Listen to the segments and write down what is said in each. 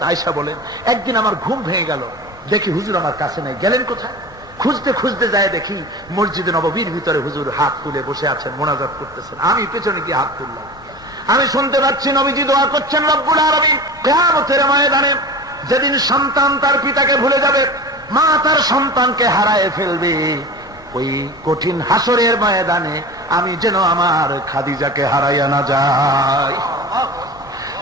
হযরত আয়েশা বলেন, একদিন আমার ঘুম ভেঙে গেল, দেখি হুজুর আমার কাছে নাই, গেলেন কোথায়? খুঁজতে খুঁজতে যায় দেখি মসজিদে নববীর ভিতরে হুজুর হাত তুলে বসে আছেন, মোনাজাত করতেছেন। আমি পেছনে গিয়ে হাত তুললাম, আমি শুনতে পাচ্ছি নবীজি দোয়া করছেন, রব্বুল আলামিন কিয়ামতের ময়দানে যেদিন সন্তান তার পিতাকে ভুলে যাবে, মা তার সন্তানকে হারায় ফেলবে, ওই কঠিন হাসরের ময়দানে আমি যেন আমার খাদিজাকে হারাইয়া না যাই।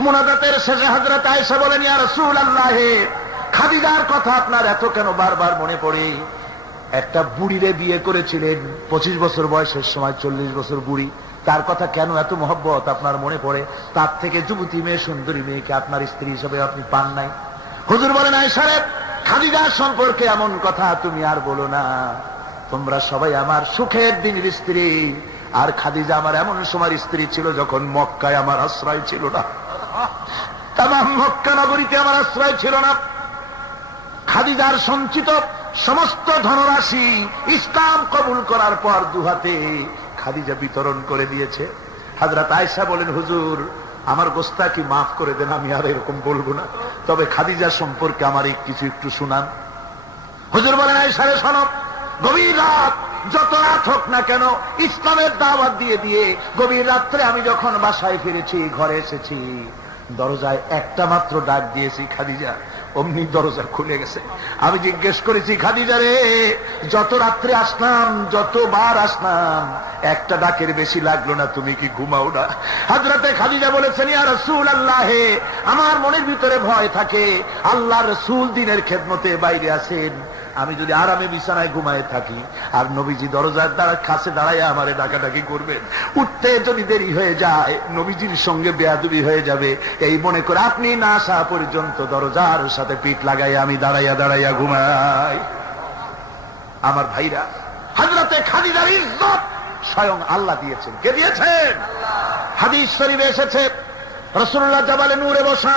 মুনাজাতের শেষে হযরত আয়েশা বলেন, ইয়া রাসূলুল্লাহ, খাদিজার কথা আপনার এত কেন বারবার মনে পড়ে? একটা বুড়িরে বিয়ে করেছিলেন 25 বছর বয়সের সময়, 40 বছর বুড়ি, তার কথা কেন এত মহব্বত আপনার মনে পড়ে? তার থেকে যুবতী মেয়ে, সুন্দরী মেয়েকে আপনার স্ত্রী হিসেবে আপনি পান নাই? হুজুর বলেন, আয়েশা রে, খাদিজার সম্পর্কে এমন কথা তুমি আর বলো না, তোমরা সবাই আমার সুখের দিনের স্ত্রী, আর খাদিজা আমার এমন সময় স্ত্রী ছিল যখন মক্কায় আমার আশ্রয় ছিল না, তামাম মক্কা নগরীতে আমার আশ্রয় ছিল না। খাদিজার সঞ্চিত সমস্ত ধনরাশি ইসলাম কবুল করার পর দুহাতে খাদিজা বিতরণ করে দিয়েছে। হযরত আয়েশা বলেন, হুজুর আমার গোস্তাকি মাফ করে দেন, আমি আর এরকম বলবো না, তবে খাদিজা সম্পর্কে আমার কিছু একটু শুনান। হুজুর বলেন, আয়েশা রে শোনো, গভীর রাত, যত রাত হোক না কেন, ইসলামের দাওয়াত দিয়ে দিয়ে গভীর রাত্রে আমি যখন বাসায় ফিরেছি, ঘরে এসেছি, দরজায় একটা মাত্র ডাক দিয়েছি, খাদিজা, অমনি দরজা খুলে গেছে। আমি জিজ্ঞেস করেছি, খাদিজা রে, যত রাত্রে আসলাম, যতবার আসলাম, একটা ডাকের বেশি লাগলো না, তুমি কি ঘুমাও না? হযরতে খাদিজা বলেছেন, ইয়া রাসূলুল্লাহ, আমার মনের ভিতরে ভয় থাকে, আল্লাহর রাসূল দিনের খেদমতে বাইরে আছেন, আমি যদি আরামে বিছানায় ঘুমায় থাকি আর নবীজি দরজার কাছে দাঁড়ায় আমারে ডাকাডাকি করবেন, উঠতে যদি দেরি হয়ে যায় নবীজির সঙ্গে বেয়াদবি হয়ে যাবে, এই মনে করে আপনি না আসা পর্যন্ত দরজার সাথে পিঠ লাগাই আমি দাঁড়াইয়া দাঁড়াইয়া ঘুমাই। আমার ভাইরা, হযরতে খাদিজার ইজ্জত স্বয়ং আল্লাহ দিয়েছেন। কে দিয়েছেন? হাদিস শরীফে এসেছে, রাসূলুল্লাহ জাবালে নূরে বসা,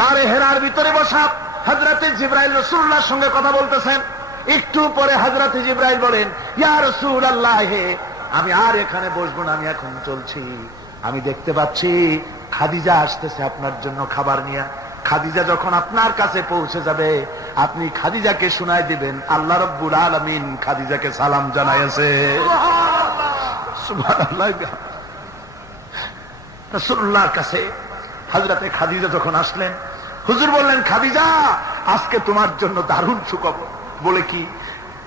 গারে হেরার ভিতরে বসা, হযরতে জিবরাইল রাসূলুল্লাহর সঙ্গে কথা বলতেছেন। একটু পরে হযরতে জিবরাইল বলেন, ইয়া রাসূলুল্লাহ, আমি আর এখানে বসবো না, আমি এখন চলছি। আমি দেখতে পাচ্ছি খাদিজা আসতেছে আপনার জন্য খাবার নিয়ে। খাদিজা যখন আপনার কাছে পৌঁছে যাবে, আপনি খাদিজাকে শুনাই দিবেন, আল্লাহ রাব্বুল আলামিন খাদিজাকে সালাম জানাইছে। সুবহানাল্লাহ। রাসূলুল্লাহর কাছে হযরতে খাদিজা যখন আসলেন, হুজুর বললেন, খাদিজা, আজকে তোমার জন্য দারুণ সুখবর। বলে কি?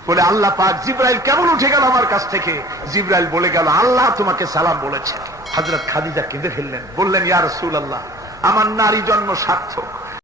বলে, আল্লাহ পাক জিবরাইল কেমন উঠে গেল আমার কাছ থেকে, জিবরাইল বলে গেল আল্লাহ তোমাকে সালাম বলেছে। হযরত খাদিজা কেঁদে ফেললেন, বললেন, ইয়া রাসূলুল্লাহ, আমার নারী জন্ম সার্থক,